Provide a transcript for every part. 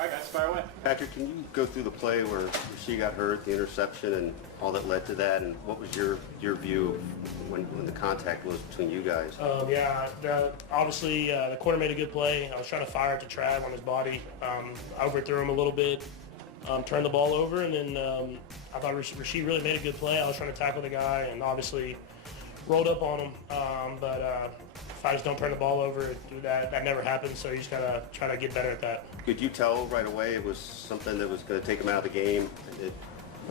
All right, guys, fire away. Patrick, can you go through the play where she got hurt, the interception, and all that led to that, and what was your view when the contact was between you guys? Obviously, the corner made a good play. I was trying to fire it to Trav on his body. I overthrew him a little bit, turned the ball over, and then I thought Rasheed really made a good play. I was trying to tackle the guy and obviously rolled up on him. But if I just don't turn the ball over, that never happens, so you just got to try to get better at that. Could you tell right away it was something that was going to take him out of the game?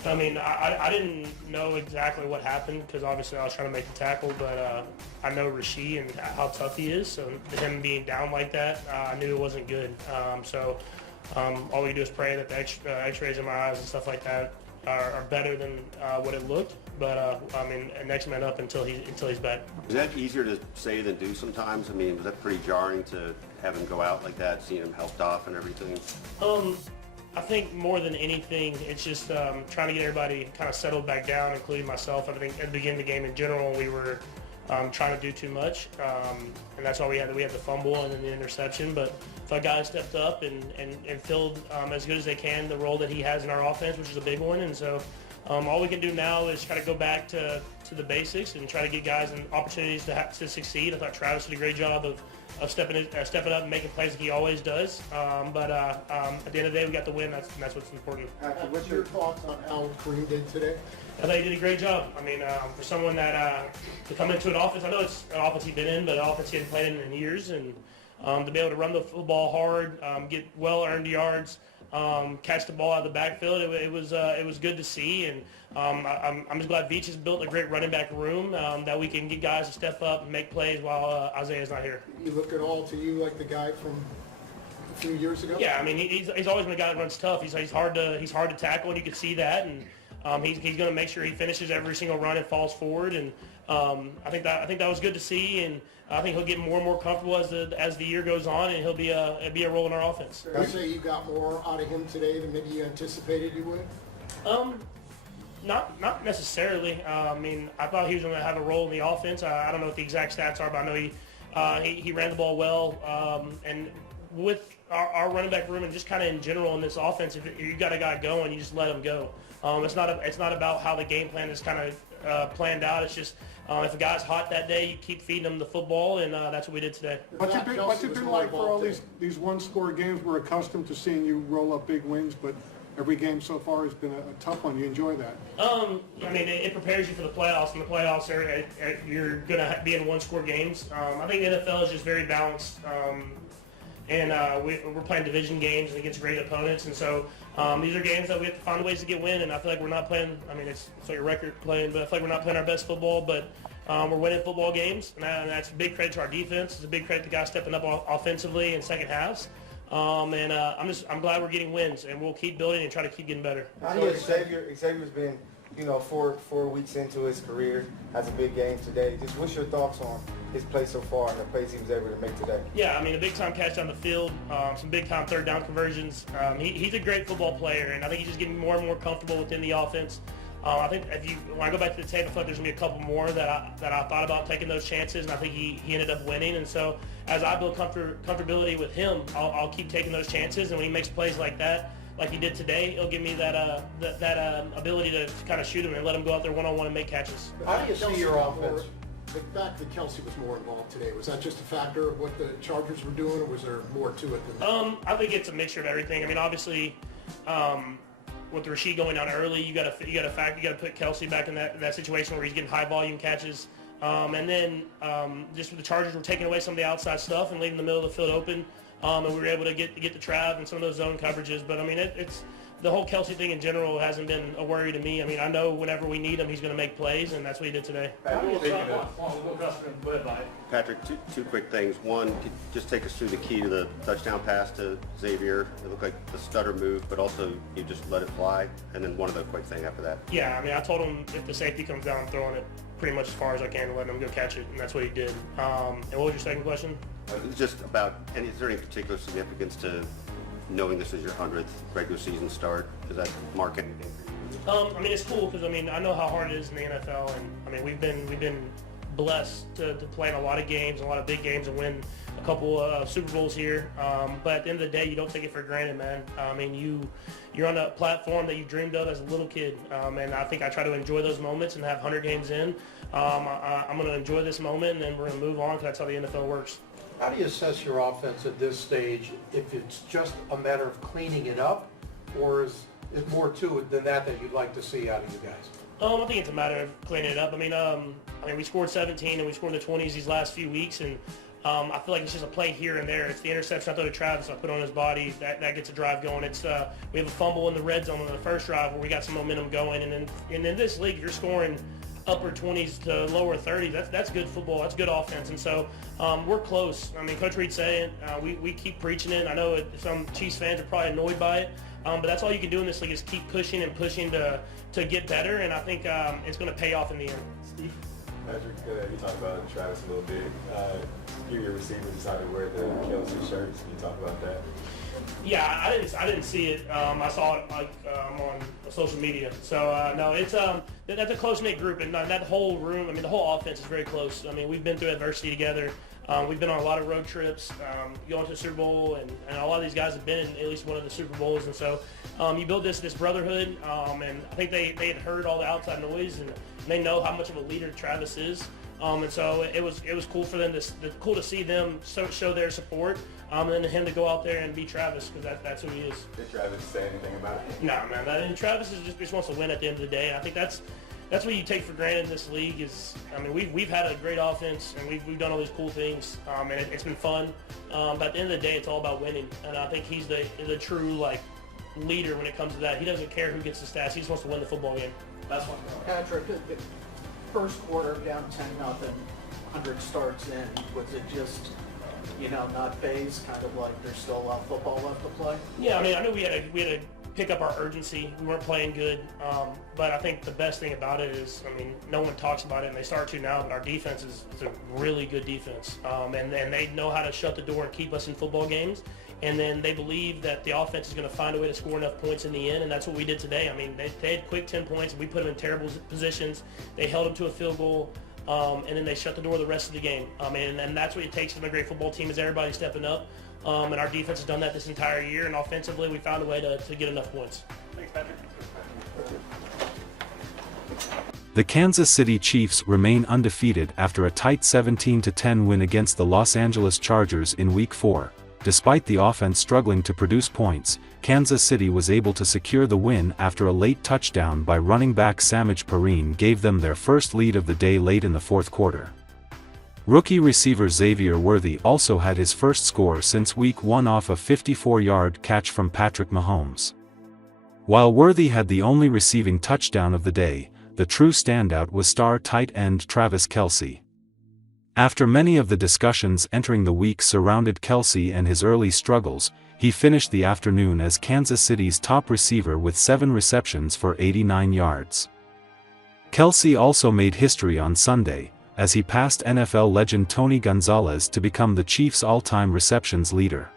I mean, I didn't know exactly what happened because obviously I was trying to make the tackle, but I know Rasheed and how tough he is, so him being down like that, I knew it wasn't good. All we do is pray that the x-rays in my eyes and stuff like that are better than what it looked, but I mean, next man up until he's back. Is that easier to say than do sometimes? I mean, was that pretty jarring to have him go out like that, seeing him helped off and everything? I think more than anything, it's just trying to get everybody kind of settled back down, including myself. I think at the beginning of the game in general, we were trying to do too much, and that's all we had. We had the fumble and then the interception, but if our guys stepped up and filled as good as they can the role that he has in our offense, which is a big one, and so all we can do now is try to go back to the basics and try to get guys and opportunities to succeed. I thought Travis did a great job of stepping up and making plays like he always does. But at the end of the day, we got the win. That's what's important. What's your thoughts on how Kareem did today? I thought he did a great job. I mean, for someone that to come into an offense, I know it's an offense he'd been in, but an offense he hadn't played in years, and to be able to run the football hard, get well-earned yards, catch the ball out of the backfield, it was good to see, and I'm just glad Veach has built a great running back room that we can get guys to step up and make plays while Isaiah's not here. You look at all to you like the guy from a few years ago? Yeah, I mean he's always been a guy that runs tough. He's hard to tackle, and you can see that, and he's going to make sure he finishes every single run and falls forward, and I think that was good to see, and I think he'll get more and more comfortable as the year goes on, and he'll be a role in our offense. I'd say you got more out of him today than maybe you anticipated you would? Not necessarily. I mean, I thought he was going to have a role in the offense. I don't know what the exact stats are, but I know he ran the ball well, and with our running back room and just kind of in general in this offense, if you got a guy going, you just let him go. It's not about how the game plan is kind of planned out. It's just if a guy's hot that day, you keep feeding him the football, and that's what we did today. What's it been like for all these one-score games? We're accustomed to seeing you roll up big wins, but every game so far has been a tough one. You enjoy that? I mean, it prepares you for the playoffs, and the playoffs you're going to be in one-score games. I think the NFL is just very balanced. And we're playing division games against great opponents, and so these are games that we have to find ways to get win. And I feel like we're not playing. I mean, it's like a record playing, but I feel like we're not playing our best football. But we're winning football games, and that's a big credit to our defense. It's a big credit to guys stepping up offensively in second halves. I'm glad we're getting wins, and we'll keep building and try to keep getting better. Xavier's been, 4 weeks into his career, has a big game today. Just what's your thoughts on his play so far and the plays he was able to make today? Yeah, I mean, a big-time catch down the field, some big-time third down conversions. He's a great football player, and I think he's just getting more and more comfortable within the offense. I think when I go back to the tape, I feel like there's going to be a couple more that I thought about taking those chances, and I think he ended up winning. And so as I build comfortability with him, I'll keep taking those chances, and when he makes plays like that, like he did today, it'll give me that ability to kind of shoot him and let him go out there one-on-one and make catches. How do you see your offense? The fact that Kelsey was more involved today, was that just a factor of what the Chargers were doing, or was there more to it than that? I think it's a mixture of everything. I mean, obviously, with Rasheed going down early, you got to put Kelsey back in that situation where he's getting high volume catches. And then just with the Chargers, were taking away some of the outside stuff and leaving the middle of the field open, and we were able to get the Trav and some of those zone coverages. But I mean, it's the whole Kelsey thing in general hasn't been a worry to me. I mean, I know whenever we need him, he's going to make plays, and that's what he did today. Patrick, two quick things. One, could you just take us through the key to the touchdown pass to Xavier? It looked like the stutter move, but also you just let it fly. And then one other quick thing after that. Yeah, I mean, I told him if the safety comes down, I'm throwing it pretty much as far as I can to let him go catch it, and that's what he did. And what was your second question? It's just about, is there any particular significance to knowing this is your 100th regular season start? Does that mark anything for you? I mean, it's cool because, I mean, I know how hard it is in the NFL, and, I mean, we've been blessed to play in a lot of games, a lot of big games, and win a couple Super Bowls here. But at the end of the day, you don't take it for granted, man. I mean, you're on a platform that you dreamed of as a little kid. And I think I try to enjoy those moments and have 100 games in. I'm going to enjoy this moment, and then we're going to move on because that's how the NFL works. How do you assess your offense at this stage, if it's just a matter of cleaning it up, or is it more to it than that you'd like to see out of you guys? I think it's a matter of cleaning it up. I mean, we scored 17 and we scored in the 20s these last few weeks, and I feel like it's just a play here and there. It's the interception I throw to Travis, I put on his body, that gets a drive going. It's we have a fumble in the red zone on the first drive where we got some momentum going, and in this league, you're scoring upper 20s to lower 30s. That's good football. That's good offense. And so we're close. I mean, Coach Reed's saying we keep preaching it. I know some Chiefs fans are probably annoyed by it, but that's all you can do in this league is keep pushing and pushing to get better. And I think it's going to pay off in the end. Steve? Patrick, you talked about Travis a little bit. Your receivers decided to wear the Kelsey shirts. Can you talk about that? Yeah, I didn't see it. I saw it on social media. So no, it's that's a close knit group, and that whole room. I mean, the whole offense is very close. I mean, we've been through adversity together. We've been on a lot of road trips, going to the Super Bowl, and a lot of these guys have been in at least one of the Super Bowls. And so you build this brotherhood, and I think they had heard all the outside noise, and they know how much of a leader Travis is. And so it was cool for them cool to see them show their support, and then him to go out there and be Travis, because that's who he is. Did Travis say anything about it? Nah, man. And Travis just wants to win at the end of the day. And I think that's what you take for granted in this league. Is I mean we've had a great offense, and we've done all these cool things, and it's been fun. But at the end of the day, it's all about winning, and I think he's the true leader when it comes to that. He doesn't care who gets the stats. He just wants to win the football game. That's one. Patrick, the first quarter down 10-0, 100 starts in. Was it just, not phased, kind of like there's still a lot of football left to play? Yeah, I mean, I knew we had to pick up our urgency. We weren't playing good, but I think the best thing about it is, I mean, no one talks about it, and they start to now, but our defense is a really good defense, and they know how to shut the door and keep us in football games. And then they believe that the offense is going to find a way to score enough points in the end, and that's what we did today. I mean, they had quick 10 points, and we put them in terrible positions. They held them to a field goal, and then they shut the door the rest of the game. And that's what it takes to be a great football team, is everybody stepping up. And our defense has done that this entire year, and offensively we found a way to get enough points. Thanks, Patrick. The Kansas City Chiefs remain undefeated after a tight 17-10 win against the Los Angeles Chargers in Week 4. Despite the offense struggling to produce points, Kansas City was able to secure the win after a late touchdown by running back Samaje Perine gave them their first lead of the day late in the fourth quarter. Rookie receiver Xavier Worthy also had his first score since Week 1 off a 54-yard catch from Patrick Mahomes. While Worthy had the only receiving touchdown of the day, the true standout was star tight end Travis Kelce. After many of the discussions entering the week surrounded Kelsey and his early struggles, he finished the afternoon as Kansas City's top receiver with 7 receptions for 89 yards. Kelsey also made history on Sunday, as he passed NFL legend Tony Gonzalez to become the Chiefs' all-time receptions leader.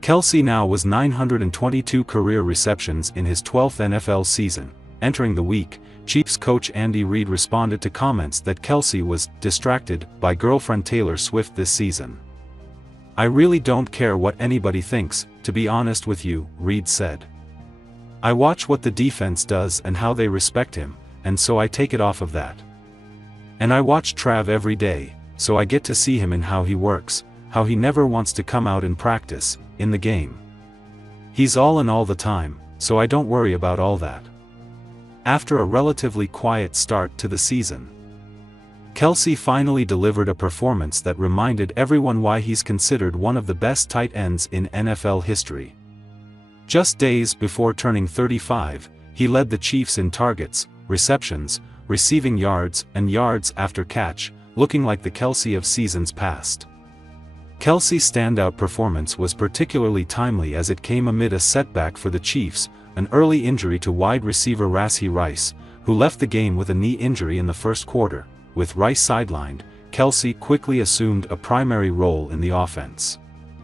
Kelsey now was 922 career receptions in his 12th NFL season. Entering the week, Chiefs coach Andy Reid responded to comments that Kelsey was distracted by girlfriend Taylor Swift this season. "I really don't care what anybody thinks, to be honest with you," Reid said. "I watch what the defense does and how they respect him, and so I take it off of that. And I watch Trav every day, so I get to see him in how he works, how he never wants to come out in practice, in the game. He's all in all the time, so I don't worry about all that." After a relatively quiet start to the season, Kelsey finally delivered a performance that reminded everyone why he's considered one of the best tight ends in NFL history. Just days before turning 35, he led the Chiefs in targets, receptions, receiving yards, and yards after catch, looking like the Kelsey of seasons past. Kelsey's standout performance was particularly timely as it came amid a setback for the Chiefs, an early injury to wide receiver Rashee Rice, who left the game with a knee injury in the first quarter. With Rice sidelined, Kelsey quickly assumed a primary role in the offense.